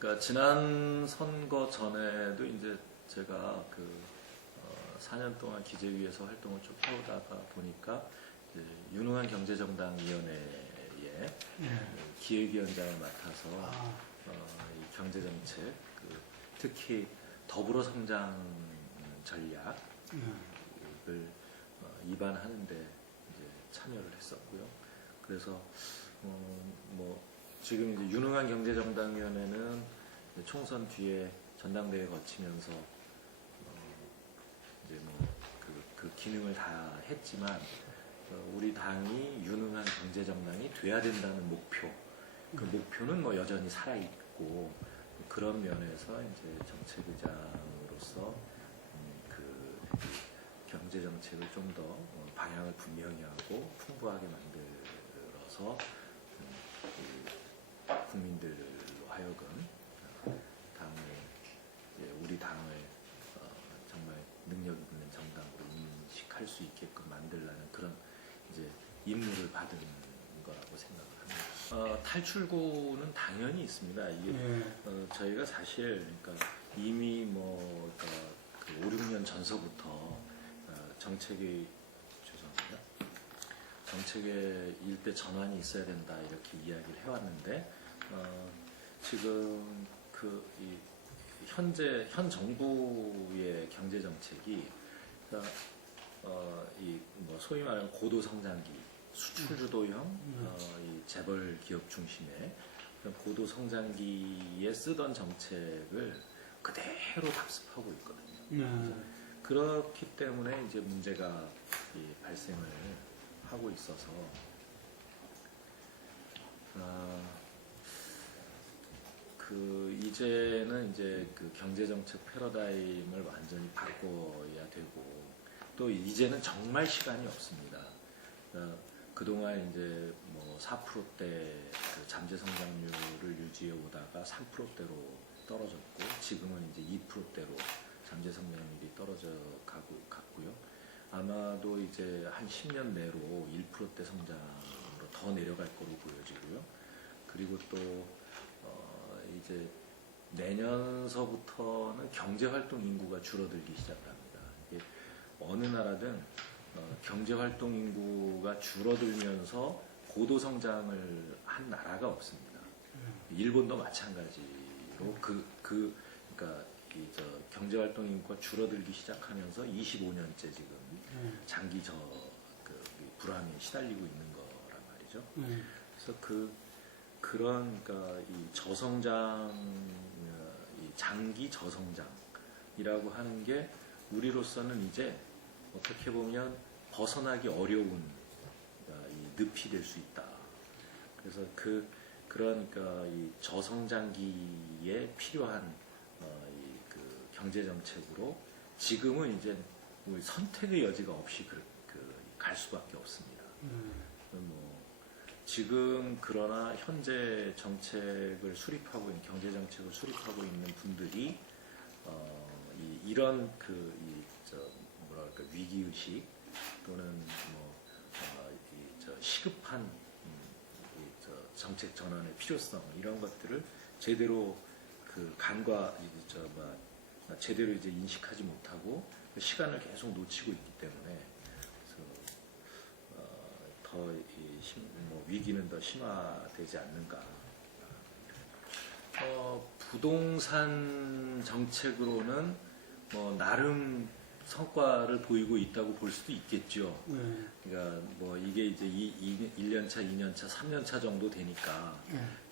그러니까 지난 선거 전에도 이제 제가 4년 동안 기재위에서 활동을 쭉 해오다가 보니까 이제 유능한 경제정당위원회에 기획위원장을 맡아서 이 경제정책, 특히 더불어성장 전략을 입안하는데 이제 참여를 했었고요. 그래서 지금 이제 유능한 경제정당위원회는 총선 뒤에 전당대회 거치면서 이제 그 기능을 다 했지만 우리 당이 유능한 경제정당이 돼야 된다는 목표, 그 목표는 여전히 살아있고 그런 면에서 이제 정책의장으로서 경제정책을 좀 더 방향을 분명히 하고 풍부하게 만들어서 국민들로 하여금 우리 당을 정말 능력 있는 정당으로 인식할 수 있게끔 만들라는 그런 이제 임무를 받은 거라고 생각을 합니다. 탈출구는 당연히 있습니다. 이게 저희가 사실 이미 5, 6년 전서부터 정책의 일대 전환이 있어야 된다 이렇게 이야기를 해왔는데 지금 현 정부의 경제 정책이 소위 말하는 고도 성장기, 수출 주도형 이 재벌 기업 중심의 고도 성장기에 쓰던 정책을 그대로 답습하고 있거든요. 그렇기 때문에 이제 문제가 발생을 하고 있어서 이제는 이제 경제 정책 패러다임을 완전히 바꿔야 되고 또 이제는 정말 시간이 없습니다. 그동안 이제 4%대 잠재 성장률을 유지해 오다가 3%대로 떨어졌고 지금은 이제 2%대로 잠재 성장률이 떨어져 갔고요. 아마도 이제 한 10년 내로 1%대 성장으로 더 내려갈 거로 보여지고요. 그리고 또 이제 내년서부터는 경제활동 인구가 줄어들기 시작합니다. 이게 어느 나라든 경제활동 인구가 줄어들면서 고도 성장을 한 나라가 없습니다. 일본도 마찬가지로 그러니까 경제활동 인구가 줄어들기 시작하면서 25년째 지금 장기 불황에 시달리고 있는 거란 말이죠. 그래서 그러니까 이 저성장, 이 장기 저성장이라고 하는 게 우리로서는 이제 어떻게 보면 벗어나기 어려운 이 늪이 될 수 있다. 그래서 그러니까 이 저성장기에 필요한 경제 정책으로 지금은 이제 선택의 여지가 없이 갈 수밖에 없습니다. 지금 그러나 현재 정책을 수립하고 있는 경제 정책을 수립하고 있는 분들이 이런 위기 의식 또는 시급한 정책 전환의 필요성 이런 것들을 제대로 제대로 이제 인식하지 못하고 시간을 계속 놓치고 있기 때문에 더 위기는 더 심화되지 않는가. 부동산 정책으로는 나름 성과를 보이고 있다고 볼 수도 있겠죠. 그러니까 이게 이제 1년차, 2년차, 3년차 정도 되니까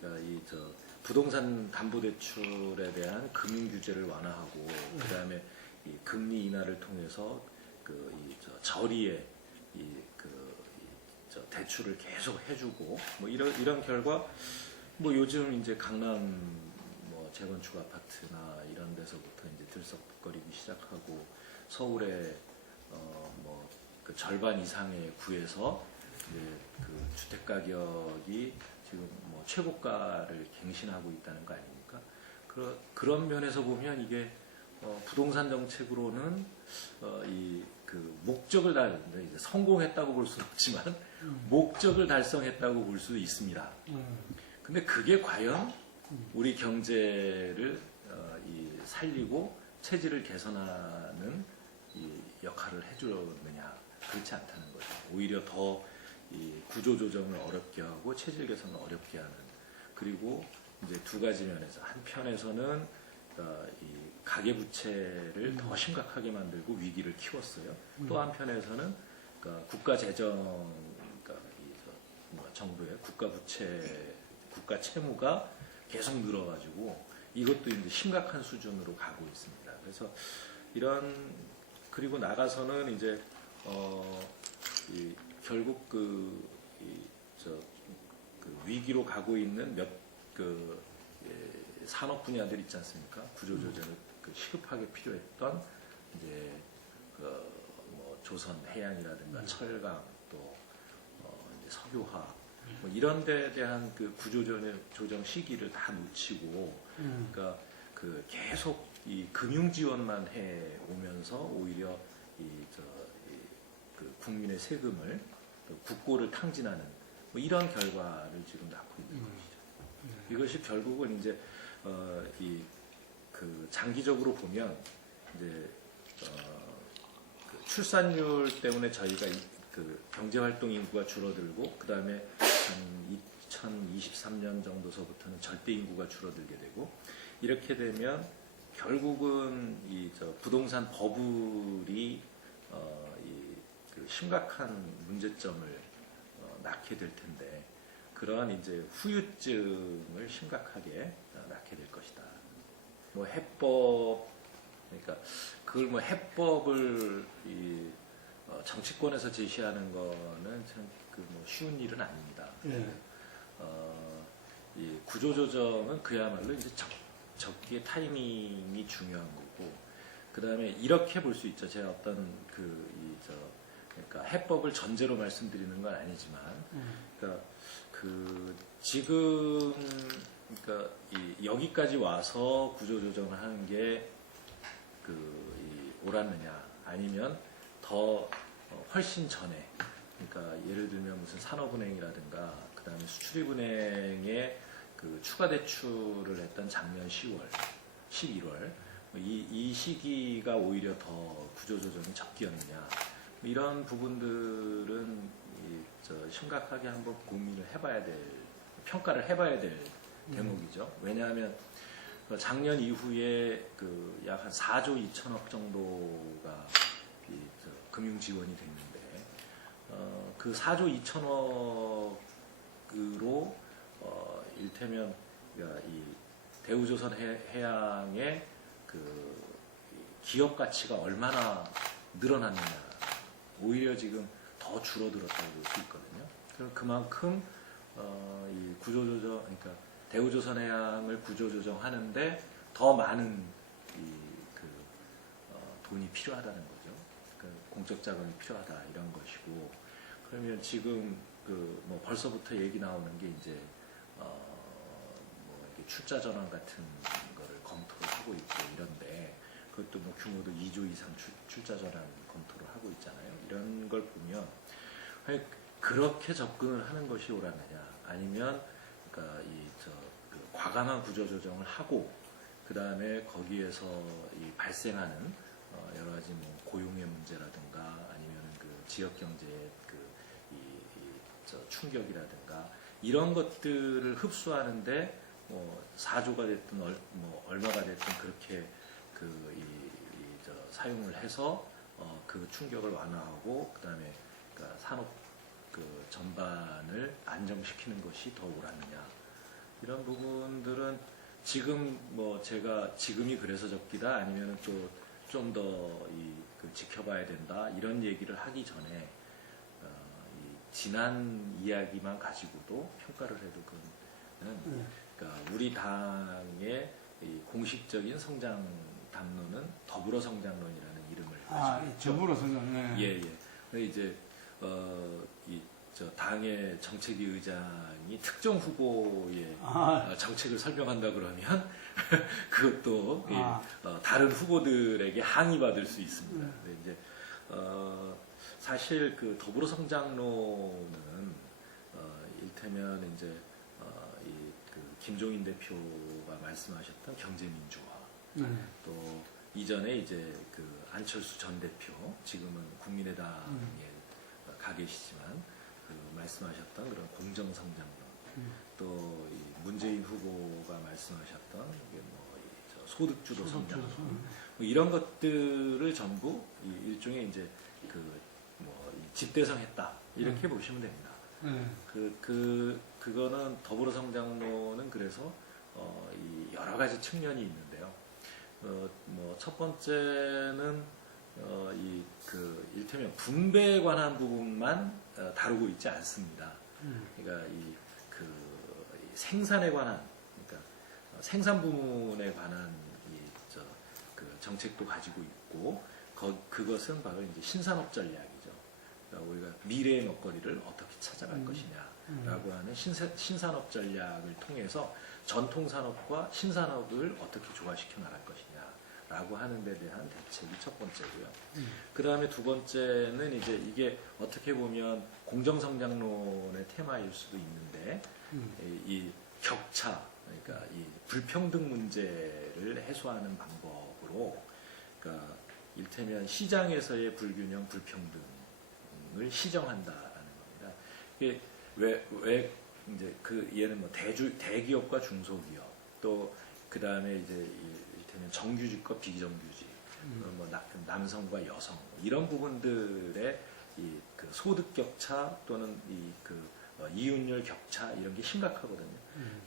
그러니까 부동산 담보대출에 대한 금융 규제를 완화하고 그다음에 이 금리 인하를 통해서 저리에 대출을 계속 해주고 이런 결과 요즘 이제 강남 재건축 아파트나 이런 데서부터 이제 들썩거리기 시작하고 서울의 절반 이상의 구에서 주택 가격이 지금 최고가를 갱신하고 있다는 거 아닙니까? 그런 면에서 보면 이게 부동산 정책으로는 목적을 이제 성공했다고 볼 수는 없지만 목적을 달성했다고 볼 수 있습니다. 근데 그게 과연 우리 경제를 살리고 체질을 개선하는 이 역할을 해주느냐? 그렇지 않다는 거죠. 오히려 더 이 구조 조정을 어렵게 하고 체질 개선을 어렵게 하는. 그리고 이제 두 가지 면에서 한편에서는 이 가계 부채를 더 심각하게 만들고 위기를 키웠어요. 또 한편에서는 국가 재정, 정부의 국가 부채, 국가 채무가 계속 늘어가지고 이것도 이제 심각한 수준으로 가고 있습니다. 그래서 그리고 나가서는 이제 결국 위기로 가고 있는 산업 분야들 있지 않습니까? 구조조정을 시급하게 필요했던 이제 뭐 조선 해양이라든가 철강 또 이제 석유화학 뭐 이런 데에 대한 구조조정 시기를 다 놓치고 그러니까 계속 이 금융 지원만 해 오면서 오히려 국민의 세금을 국고를 탕진하는 뭐 이런 결과를 지금 낳고 있는 것이죠. 이것이 결국은 이제 장기적으로 보면 이제 출산율 때문에 저희가 경제활동 인구가 줄어들고 그 다음에 한 2023년 정도서부터는 절대 인구가 줄어들게 되고 이렇게 되면 결국은 부동산 버블이 심각한 문제점을 낳게 될 텐데 그러한 이제 후유증을 심각하게 낳게 될 것이다. 뭐 해법 그러니까 그걸 뭐 해법을 정치권에서 제시하는 거는 참 뭐 쉬운 일은 아닙니다. 이 구조조정은 그야말로 이제 적기의 타이밍이 중요한 거고 그 다음에 이렇게 볼 수 있죠. 제가 어떤 그러니까 해법을 전제로 말씀드리는 건 아니지만, 그러니까 지금 그러니까 여기까지 와서 구조조정을 하는 게 옳았느냐, 아니면 더 훨씬 전에, 그러니까 예를 들면 무슨 산업은행이라든가, 그 다음에 수출입은행에 추가 대출을 했던 작년 10월, 11월 이 시기가 오히려 더 구조조정이 적기였느냐. 이런 부분들은 심각하게 한번 고민을 해봐야 될, 평가를 해봐야 될 대목이죠. 왜냐하면 작년 이후에 약 한 4조 2천억 정도가 금융 지원이 됐는데 그 4조 2천억으로 일테면 이 대우조선 해양의 기업 가치가 얼마나 늘어났느냐. 오히려 지금 더 줄어들었다고 볼 수 있거든요. 그만큼 이 구조조정, 그러니까 대우조선해양을 구조조정하는데 더 많은 돈이 필요하다는 거죠. 공적 자금이 필요하다 이런 것이고, 그러면 지금 뭐 벌써부터 얘기 나오는 게 이제 뭐 이렇게 출자 전환 같은 거를 검토를 하고 있고 이런데, 그것도 뭐 규모도 2조 이상 출자 전환 검토를 하고 있잖아요. 이런 걸 보면 그렇게 접근을 하는 것이 옳았느냐, 아니면 그러니까 과감한 구조 조정을 하고 그 다음에 거기에서 발생하는 여러 가지 뭐 고용의 문제라든가 아니면 지역 경제의 충격이라든가 이런 것들을 흡수하는데 뭐 4조가 됐든 뭐 얼마가 됐든 그렇게 사용을 해서 그 충격을 완화하고 그다음에 산업 전반을 안정시키는 것이 더 옳았느냐, 이런 부분들은 지금 뭐 제가 지금이 그래서 적기다 아니면 또 좀 더 지켜봐야 된다 이런 얘기를 하기 전에 지난 이야기만 가지고도 평가를 해도 그거는 그러니까 우리 당의 공식적인 성장 담론은 더불어 성장론이라는 이름을 가지고 있죠. 더불어 성장. 예. 이제 당의 정책위 의장이 특정 후보의 정책을 설명한다 그러면 그것도 다른 후보들에게 항의받을 수 있습니다. 근데 이제 사실 더불어 성장론은 일테면 이제 김종인 대표가 말씀하셨던 경제민주화, 네. 또 이전에 이제 그 안철수 전 대표, 지금은 국민의당에 가 계시지만 그 말씀하셨던 그런 공정성장론, 또 이 문재인 후보가 말씀하셨던 이게 뭐 소득주도 성장론, 뭐 이런 것들을 전부 일종의 이제 집대성했다 이렇게 보시면 됩니다. 그거는 더불어성장론은 그래서 이 여러 가지 측면이 있는데요. 뭐 첫 번째는 일테면 분배에 관한 부분만 다루고 있지 않습니다. 그러니까 이 생산에 관한, 그러니까 생산 부문에 관한 그 정책도 가지고 있고, 그것은 바로 이제 신산업 전략이죠. 그러니까 우리가 미래의 먹거리를 어떻게 찾아갈 것이냐라고 하는 신산업 전략을 통해서 전통 산업과 신산업을 어떻게 조화시켜 나갈 것이냐라고 하는 데 대한 대책이 첫 번째고요. 그 다음에 두 번째는 이제 이게 어떻게 보면 공정성장론의 테마일 수도 있는데, 이 격차, 그러니까 이 불평등 문제를 해소하는 방법으로, 그러니까 일테면 시장에서의 불균형, 불평등을 시정한다라는 겁니다. 이게 왜 이제 얘는 뭐 대기업과 중소기업, 또 그 다음에 이제 일테면 정규직과 비정규직, 뭐 남성과 여성, 이런 부분들의 그 소득 격차 또는 이윤율 격차, 이런 게 심각하거든요.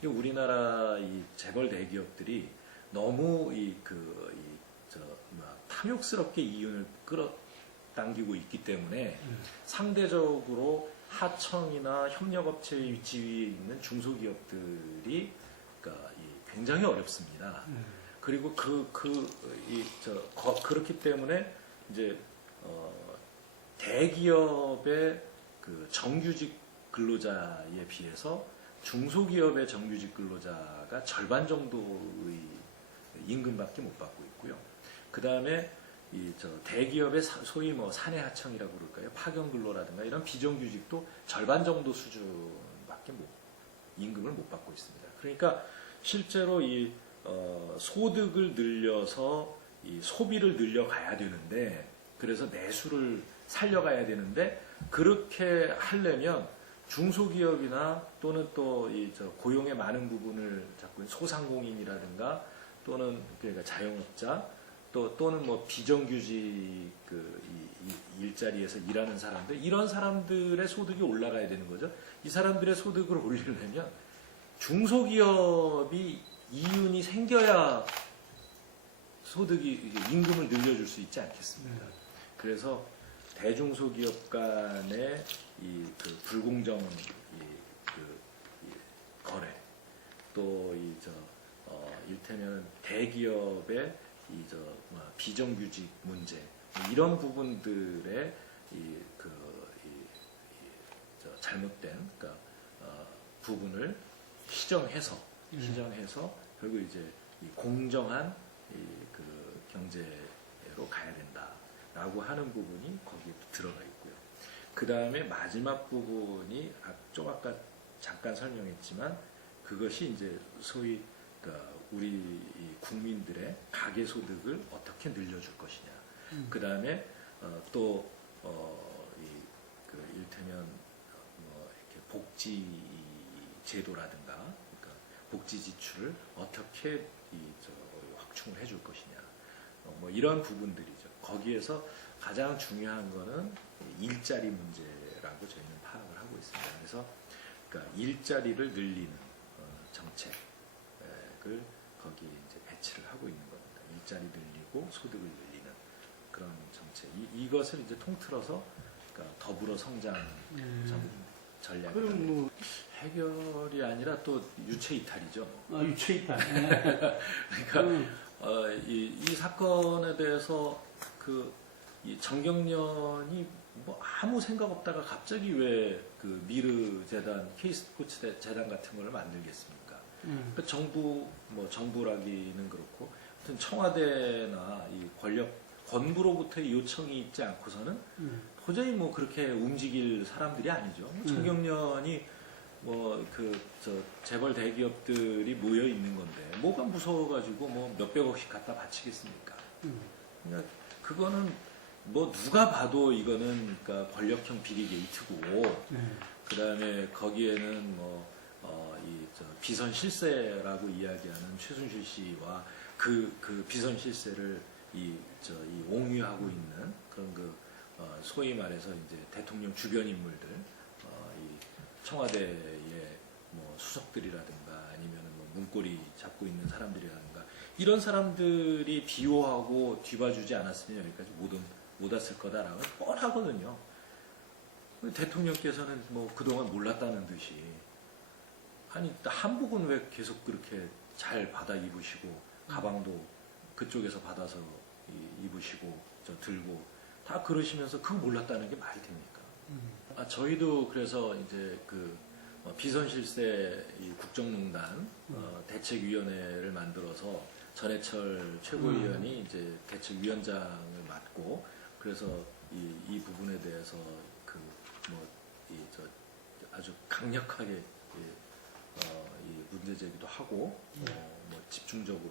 우리나라 이 재벌 대기업들이 너무 탐욕스럽게 이윤을 끌어당기고 있기 때문에 상대적으로 하청이나 협력업체의 지위에 있는 중소기업들이 굉장히 어렵습니다. 그리고 그렇기 때문에 이제 대기업의 그 정규직 근로자에 비해서 중소기업의 정규직 근로자가 절반 정도의 임금밖에 못 받고 있고요. 그 다음에 대기업의 소위 뭐 사내 하청이라고 그럴까요? 파견 근로라든가 이런 비정규직도 절반 정도 수준밖에 임금을 못 받고 있습니다. 그러니까 실제로 소득을 늘려서 소비를 늘려가야 되는데, 그래서 내수를 살려가야 되는데, 그렇게 하려면 중소기업이나 또는 또 고용의 많은 부분을 잡고 있는 소상공인이라든가 또는 그러니까 자영업자, 또는 뭐 비정규직 일자리에서 일하는 사람들, 이런 사람들의 소득이 올라가야 되는 거죠. 이 사람들의 소득을 올리려면 중소기업이 이윤이 생겨야 임금을 늘려줄 수 있지 않겠습니까? 그래서 대중소기업 간의 불공정 거래, 또 일테면 대기업의 비정규직 문제, 이런 부분들의 잘못된 부분을 시정해서 결국 이제 공정한 경제로 가야 된다라고 하는 부분이 거기에 들어가 있고요. 그 다음에 마지막 부분이 아까 잠깐 설명했지만, 그것이 이제 소위 우리 국민들의 가계 소득을 어떻게 늘려줄 것이냐. 그 다음에 또 일테면 이렇게 복지 제도라든가, 그러니까 복지 지출을 어떻게 확충을 해줄 것이냐. 뭐 이런 부분들이죠. 거기에서 가장 중요한 거는 일자리 문제라고 저희는 파악을 하고 있습니다. 그래서 그러니까 일자리를 늘리는 정책을 거기에 이제 배치를 하고 있는 겁니다. 일자리 늘리고 소득을 늘리는 그런 정책. 이것을 이제 통틀어서 그러니까 더불어 성장 전략. 그럼 뭐 해결이 아니라 또 유체 이탈이죠. 유체 이탈. 그러니까 이 사건에 대해서 이 정경련이 뭐 아무 생각 없다가 갑자기 왜 미르 재단, K스포츠 재단 같은 걸 만들겠습니까? 그러니까 정부라기는 그렇고, 하여튼 청와대나 이 권부로부터의 요청이 있지 않고서는 도저히 뭐 그렇게 움직일 사람들이 아니죠. 정경련이 재벌 대기업들이 모여 있는 건데 뭐가 무서워가지고 뭐 몇백억씩 갖다 바치겠습니까? 그러니까 그거는 뭐 누가 봐도 이거는 그러니까 권력형 비리 게이트고 그다음에 거기에는 비선 실세라고 이야기하는 최순실 씨와 그 비선 실세를 옹유하고 있는 그런 소위 말해서 이제 대통령 주변 인물들, 이 청와대의 뭐 수석들이라든가 아니면 뭐 문고리 잡고 있는 사람들이라든가 이런 사람들이 비호하고 뒤봐주지 않았으면 여기까지 못 왔을 거다라고 뻔하거든요. 대통령께서는 뭐 그동안 몰랐다는 듯이 아니 한복은 왜 계속 그렇게 잘 받아 입으시고 가방도 그쪽에서 받아서 입으시고 들고 다 그러시면서 그거 몰랐다는 게 말이 됩니까? 저희도 그래서 이제 비선실세 국정농단 대책위원회를 만들어서 전해철 최고위원이 이제 대책위원장을 맡고 그래서 이 부분에 대해서 아주 강력하게 이 문제 제기도 하고 집중적으로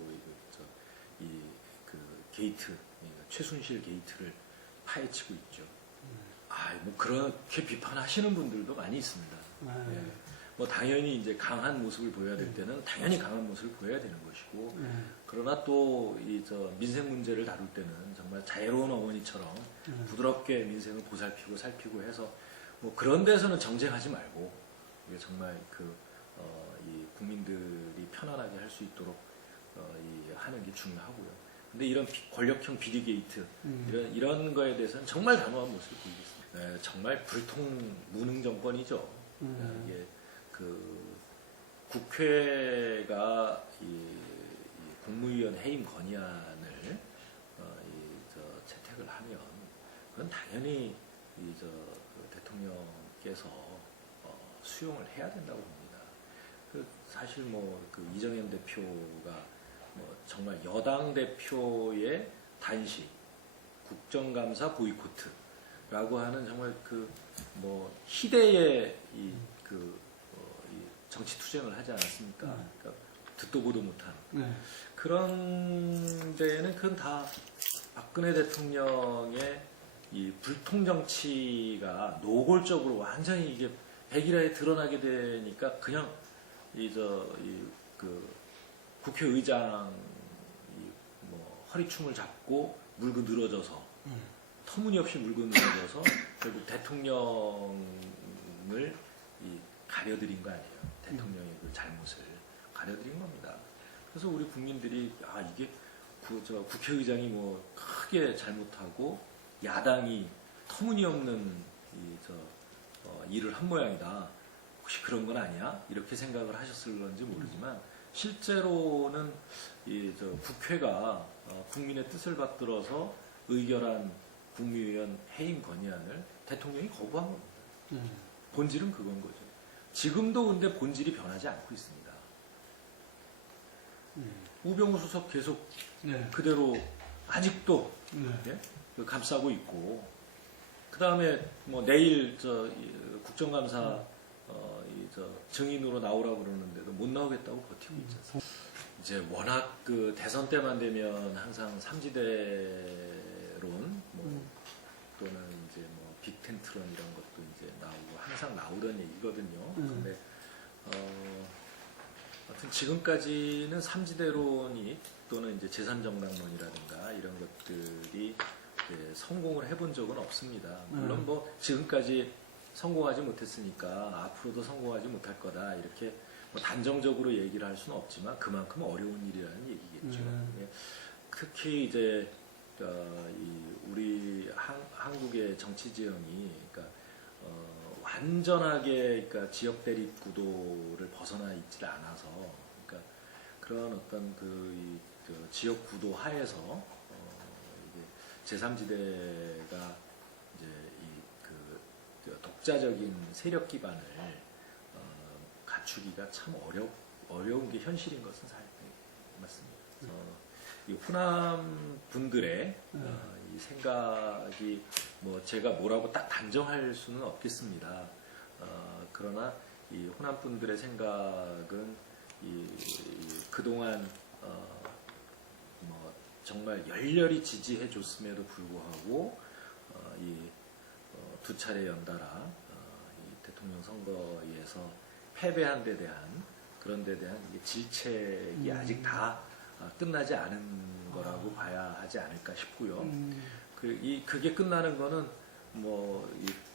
게이트 최순실 게이트를 파헤치고 있죠. 뭐 그렇게 비판하시는 분들도 많이 있습니다. 예. 뭐 당연히 이제 강한 모습을 보여야 될 때는 당연히 강한 모습을 보여야 되는 것이고 그러나 또 민생 문제를 다룰 때는 정말 자애로운 어머니처럼 부드럽게 민생을 보살피고 살피고 해서 뭐 그런 데서는 정쟁하지 말고 이게 정말 이 국민들이 편안하게 할 수 있도록 하는 게 중요하고요. 근데 이런 권력형 비리 게이트 이런 거에 대해서는 정말 단호한 모습을 보이겠습니다. 네, 정말 불통 무능 정권이죠. 이게 국회가 이 국무위원 해임 건의안을 채택을 하면 그건 당연히 대통령께서 수용을 해야 된다고 봅니다. 사실 이정현 대표가 정말 여당 대표의 단식, 국정감사 보이콧라고 하는 정말 희대의 이 정치 투쟁을 하지 않았습니까? 그러니까 듣도 보도 못한 그런 데에는 그건 다 박근혜 대통령의 이 불통 정치가 노골적으로 완전히 이게 백일화에 드러나게 되니까 그냥 국회의장 허리춤을 잡고 물고 늘어져서 터무니없이 물고 늘어져서 결국 대통령을 가려드린 거 아니에요. 대통령의 그 잘못을 가려드린 겁니다. 그래서 우리 국민들이 이게 국회의장이 크게 잘못하고 야당이 터무니없는 일을 한 모양이다. 혹시 그런 건 아니야? 이렇게 생각을 하셨을런지 모르지만 실제로는 국회가 국민의 뜻을 받들어서 의결한 국무위원 해임 건의안을 대통령이 거부한 겁니다. 본질은 그건 거죠. 지금도 근데 본질이 변하지 않고 있습니다. 우병우 수석 계속 그대로 아직도 감싸고 있고 그 다음에 내일 국정감사 증인으로 나오라고 그러는데도 못 나오겠다고 버티고 있지 않습니까? 이제 워낙 대선 때만 되면 항상 삼지대론 또는 이제 빅텐트론 이런 것도 이제 나오고 항상 나오던 얘기거든요. 근데 하여튼 지금까지는 삼지대론이 또는 이제 제3정당론이라든가 이런 것들이 성공을 해본 적은 없습니다. 물론 지금까지 성공하지 못했으니까 앞으로도 성공하지 못할 거다 이렇게 단정적으로 얘기를 할 수는 없지만 그만큼 어려운 일이라는 얘기겠죠. 특히 이제 우리 한국의 정치 지형이 완전하게 지역 대립 구도를 벗어나 있질 않아서 그런 어떤 지역 구도 하에서 제3지대가 이제 독자적인 세력 기반을 갖추기가 참 어려운 게 현실인 것은 맞습니다. 이 호남 분들의 이 생각이 제가 뭐라고 딱 단정할 수는 없겠습니다. 그러나 이 호남 분들의 생각은 그동안 뭐 정말 열렬히 지지해 줬음에도 불구하고 두 차례 연달아 이 대통령 선거에서 패배한 데 대한 그런 데 대한 질책이 아직 다 끝나지 않은 거라고 봐야 하지 않을까 싶고요. 그게 끝나는 거는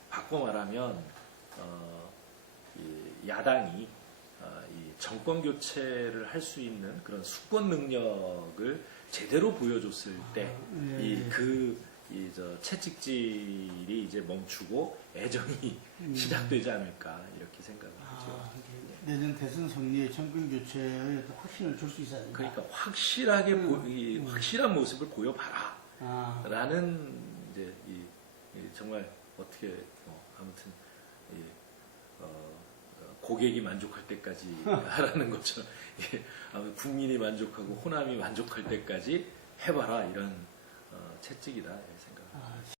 바꿔 말하면 이 야당이 이 정권 교체를 할 수 있는 그런 수권 능력을 제대로 보여줬을 때 채찍질이 이제 멈추고 애정이 시작되지 않을까 이렇게 생각을 하죠. 내년 대선 승리에 정권 교체의 어떤 확신을 줄 수 있어야 된다. 그러니까 확실하게 확실한 모습을 보여봐라. 라는 이제 정말 어떻게 아무튼 고객이 만족할 때까지 하라는 것처럼 국민이 만족하고 호남이 만족할 때까지 해봐라 이런 채찍이다 생각합니다.